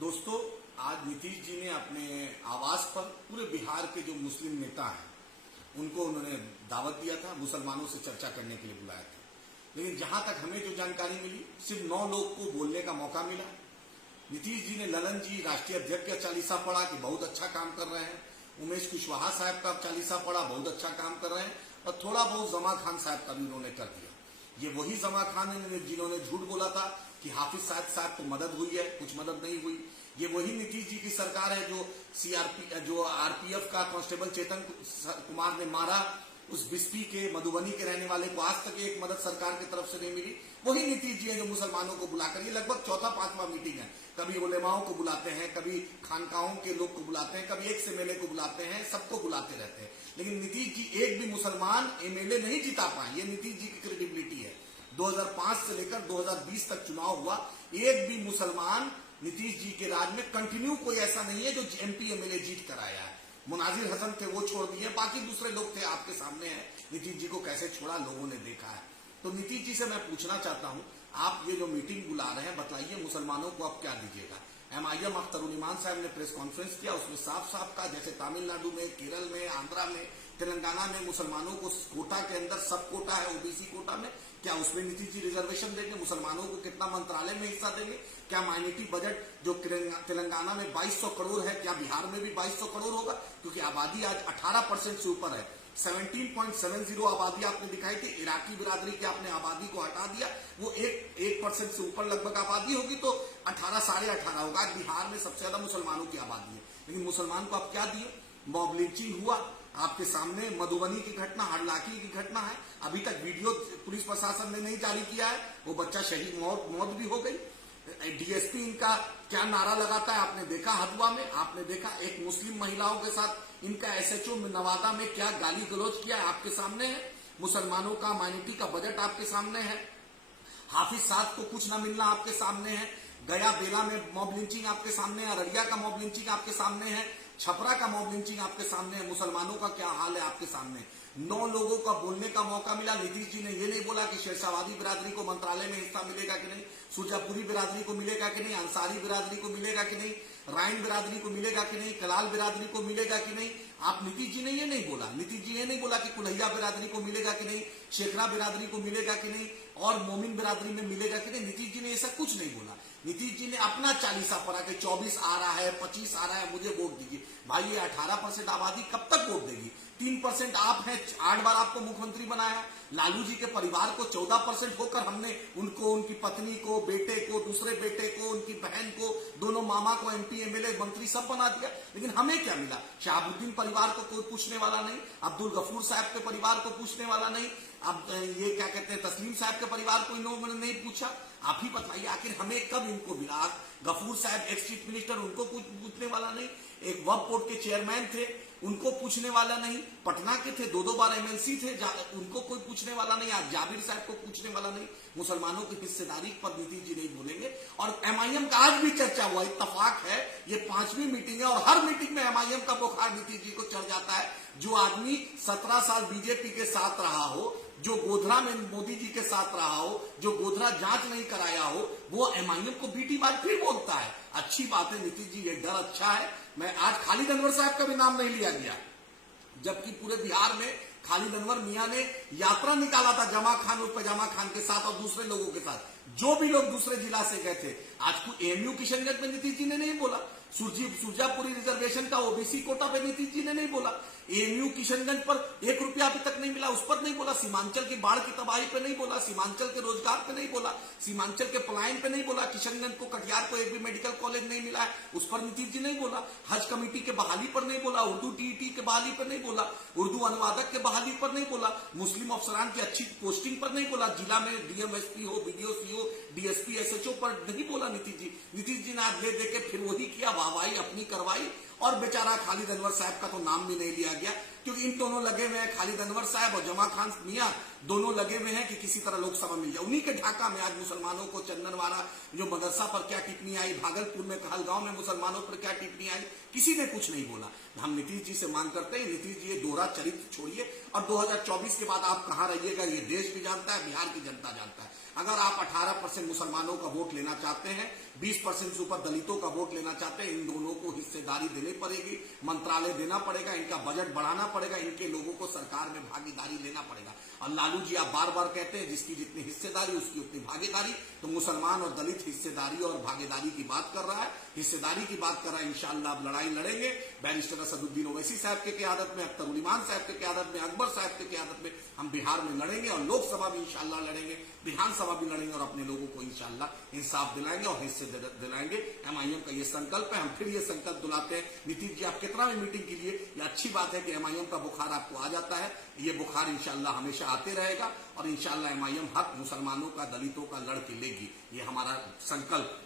दोस्तों, आज नीतीश जी ने अपने आवास पर पूरे बिहार के जो मुस्लिम नेता हैं उनको उन्होंने दावत दिया था, मुसलमानों से चर्चा करने के लिए बुलाया था। लेकिन जहां तक हमें जो जानकारी मिली, सिर्फ 9 लोग को बोलने का मौका मिला। नीतीश जी ने ललन जी राष्ट्रीय अध्यक्ष का चालीसा पढ़ा कि बहुत अच्छा काम कर रहे हैं। उमेश कुशवाहा साहब का चालीसा पढ़ा, बहुत अच्छा काम कर रहे हैं। और थोड़ा बहुत जमा खान साहब का भी उन्होंने कर दिया। ये वही जमा खान है जिन्होंने झूठ बोला था कि हाफिज साहब को मदद हुई है, कुछ मदद नहीं हुई। ये वही नीतीश जी की सरकार है जो आरपीएफ का कांस्टेबल चेतन कुमार ने मारा, उस बिस्पी के मधुबनी के रहने वाले को आज तक एक मदद सरकार की तरफ से नहीं मिली। वही नीतीश जी है जो मुसलमानों को बुलाकर, ये लगभग चौथा पांचवा मीटिंग है। कभी उलेमाओं को बुलाते हैं, कभी खानकाहों के लोग को बुलाते हैं, कभी एक से एमएलए को बुलाते हैं, सबको बुलाते रहते हैं। लेकिन नीतीश जी एक भी मुसलमान एमएलए नहीं जिता पाए। ये नीतीश जी की क्रेडिबिलिटी है। 2005 से लेकर 2020 तक चुनाव हुआ, एक भी मुसलमान नीतीश जी के राज में कंटिन्यू कोई ऐसा नहीं है जो एमपी एमएलए जीत कर आया है। मुनाजिर हसन थे, वो छोड़ दिए, बाकी दूसरे लोग थे, आपके सामने है। नीतीश जी को कैसे छोड़ा लोगों ने देखा है। तो नीतीश जी से मैं पूछना चाहता हूं, आप ये जो मीटिंग बुला रहे हैं, बताइए मुसलमानों को आप क्या दीजिएगा। एमआईएम अख्तरुल इमान साहब ने प्रेस कॉन्फ्रेंस किया, उसमें साफ साफ कहा जैसे तमिलनाडु में, केरल में, आंध्रा में, तेलंगाना में मुसलमानों को कोटा के अंदर सब कोटा है, ओबीसी कोटा में, क्या उसमें नीतीश जी रिजर्वेशन देंगे? मुसलमानों को कितना मंत्रालय में हिस्सा देंगे? क्या माइनॉरिटी बजट जो तेलंगाना में 2200 करोड़ है, क्या बिहार में भी 2200 करोड़ होगा? क्योंकि आबादी आज 18% से ऊपर है। 17.70 आबादी आपने दिखाई थी। इराकी बिरादरी की आपने आबादी को हटा दिया, वो 1% से ऊपर लगभग आबादी होगी, तो 18 साढ़े 18 होगा। बिहार में सबसे ज्यादा मुसलमानों की आबादी है, लेकिन मुसलमान को आप क्या दिए? मॉब लिंचिंग हुआ आपके सामने, मधुबनी की घटना, हरलाखी की घटना है, अभी तक वीडियो पुलिस प्रशासन ने नहीं जारी किया है। वो बच्चा शहीद मौत भी हो गई। डीएसपी इनका क्या नारा लगाता है आपने देखा, हदवा में आपने देखा। एक मुस्लिम महिलाओं के साथ इनका एसएचओ नवादा में क्या गाली गलौज किया आपके सामने है। मुसलमानों का माइनॉरिटी का बजट आपके सामने है। हाफिज साहब को कुछ न मिलना आपके सामने है। गया बेला में मॉब लिंचिंग आपके सामने है। अररिया का मॉब लिंचिंग आपके सामने है। छपरा का मॉब लिंचिंग आपके सामने है। मुसलमानों का क्या हाल है आपके सामने। 9 लोगों का बोलने का मौका मिला। नीतीश जी ने ये नहीं बोला कि शेरशाहवादी बिरादरी को मंत्रालय में हिस्सा मिलेगा कि नहीं, सुरजापुरी बिरादरी को मिलेगा कि नहीं, अंसारी बिरादरी को मिलेगा कि नहीं, राइन बिरादरी को मिलेगा कि नहीं, कलाल बिरादरी को मिलेगा कि नहीं। आप नीतीश जी ने ये नहीं बोला। नीतीश जी ये नहीं बोला कि कुल्हैया बिरादरी को मिलेगा कि नहीं, शेखरा बिरादरी को मिलेगा कि नहीं, और मोमिन बिरादरी में मिलेगा कि नहीं। नीतीश जी ने ऐसा कुछ नहीं बोला। नीतीश जी ने अपना चालीसा पढ़ा कि 24 आ रहा है, 25 आ रहा है, मुझे वोट दीजिए। भाई ये 18% आबादी कब तक वोट देगी? 3% आप हैं, 8 बार आपको मुख्यमंत्री बनाया। लालू जी के परिवार को 14% होकर हमने उनको, उनकी पत्नी को, बेटे को, दूसरे बेटे को, उनकी बहन को, दोनों मामा को एमपी एमएलए मंत्री सब बना दिया। लेकिन हमें क्या मिला? शहाबुद्दीन परिवार को कोई पूछने वाला नहीं, अब्दुल गफूर साहब के परिवार को पूछने वाला नहीं, अब ये क्या कहते हैं तस्लीम साहब के परिवार को इन्होंने नहीं पूछा। आप ही बताइए आखिर हमें कब इनको मिला? गफूर साहब एक्स चीफ मिनिस्टर, उनको कुछ पूछने वाला नहीं। एक वक्फ बोर्ड के चेयरमैन थे, उनको पूछने वाला नहीं। पटना के थे, 2 बार एमएलसी थे, उनको कोई पूछने वाला नहीं। आज जाबिर साहब को पूछने वाला नहीं। मुसलमानों की हिस्सेदारी पर नीतीश जी नहीं बोलेंगे। और एमआईएम का आज भी चर्चा हुआ, इत्तफाक है ये 5वीं मीटिंग है और हर मीटिंग में एमआईएम का बुखार नीतीश जी को चढ़ जाता है। जो आदमी 17 साल बीजेपी के साथ रहा हो, जो गोधरा में मोदी जी के साथ रहा हो, जो गोधरा जांच नहीं कराया हो, वो एमआईएम को बीटी बात फिर बोलता है। अच्छी बात है नीतीश जी, ये डर अच्छा है। मैं आज खालिद अनवर साहब का भी नाम नहीं लिया गया, जबकि पूरे बिहार में खालिद अनवर मियां ने यात्रा निकाला था जमा खान उर्फ जमा खान के साथ और दूसरे लोगों के साथ, जो भी लोग दूसरे जिला से गए थे। आज को एएमयू किशनगंज में नीतीश जी ने नहीं बोला। सुरजापुरी रिजर्वेशन का ओबीसी कोटा पे नीतीश जी ने नहीं बोला। एएमयू किशनगंज पर 1 रुपया अभी तक नहीं मिला, उस पर नहीं बोला। सीमांचल की बाढ़ की तबाही पे नहीं बोला। सीमांचल के रोजगार पे नहीं बोला। सीमांचल के पलायन पे नहीं बोला। किशनगंज को, कटिहार को एक भी मेडिकल कॉलेज नहीं मिला है, उस पर नीतीश जी नहीं बोला। हज कमेटी के बहाली पर नहीं बोला। उर्दू टीईटी के बहाली पर नहीं बोला। उर्दू अनुवादक के बहाली पर नहीं बोला। मुस्लिम अफसरान की अच्छी पोस्टिंग पर नहीं बोला। जिला में डीएमएसपी हो, बीडीओ सीओ, डीएसपी, एसएचओ पर नहीं बोला नीतीश जी। नीतीश जी ने आज ले देके फिर वही किया, वाहवाही अपनी करवाई। और बेचारा खालिद अनवर साहब का तो नाम भी नहीं लिया गया, क्योंकि इन दोनों लगे हुए हैं, खालिद अनवर साहब और जमा खान मियां दोनों लगे हुए हैं कि किसी तरह लोकसभा मिल जाए। उन्हीं के ढाका में आज मुसलमानों को चंदनवाड़ा जो मदरसा पर क्या टिप्पणी आई, भागलपुर में कहलगांव में मुसलमानों पर क्या टिप्पणी आई, किसी ने कुछ नहीं बोला। हम नीतीश जी से मांग करते हैं, नीतीश जी ये दोहरा चरित्र छोड़िए और 2024 के बाद आप कहां रहिएगा ये देश भी जानता है, बिहार की जनता जानता है। अगर आप 18% मुसलमानों का वोट लेना चाहते हैं, 20% से ऊपर दलितों का वोट लेना चाहते हैं, इन दोनों को हिस्सेदारी देनी पड़ेगी, मंत्रालय देना पड़ेगा, इनका बजट बढ़ाना पड़ेगा, इनके लोगों को सरकार में भागीदारी लेना पड़ेगा। और लालू जी आप बार बार कहते हैं जिसकी जितनी हिस्सेदारी उसकी उतनी भागीदारी, तो मुसलमान और दलित हिस्सेदारी और भागीदारी की बात कर रहा है, हिस्सेदारी की बात कर रहा है। इंशाअल्लाह आप लड़ाई लड़ेंगे बैरिस्टर असदुद्दीन ओवैसी साहब के क़यादत में, अख्तर उल ईमान साहब के क़यादत में, अकबर साहब के क़यादत में हम बिहार में लड़ेंगे और लोकसभा भी इंशाअल्लाह लड़ेंगे, विधानसभा भी लड़ेंगे और अपने लोगों को इंशाअल्लाह इंसाफ दिलाएंगे और हिस्से दिलाएंगे। एमआईएम का ये संकल्प है। हम फिर ये संकल्प दिलाते हैं, नीतीश जी आप कितना भी मीटिंग कीजिए, ये अच्छी बात है कि एमआईएम का बुखार आपको आ जाता है, ये बुखार इंशाअल्लाह हमेशा आते रहेगा और इंशाअल्लाह एमआईएम हक मुसलमानों का, दलितों का लड़ के लेगी। ये हमारा संकल्प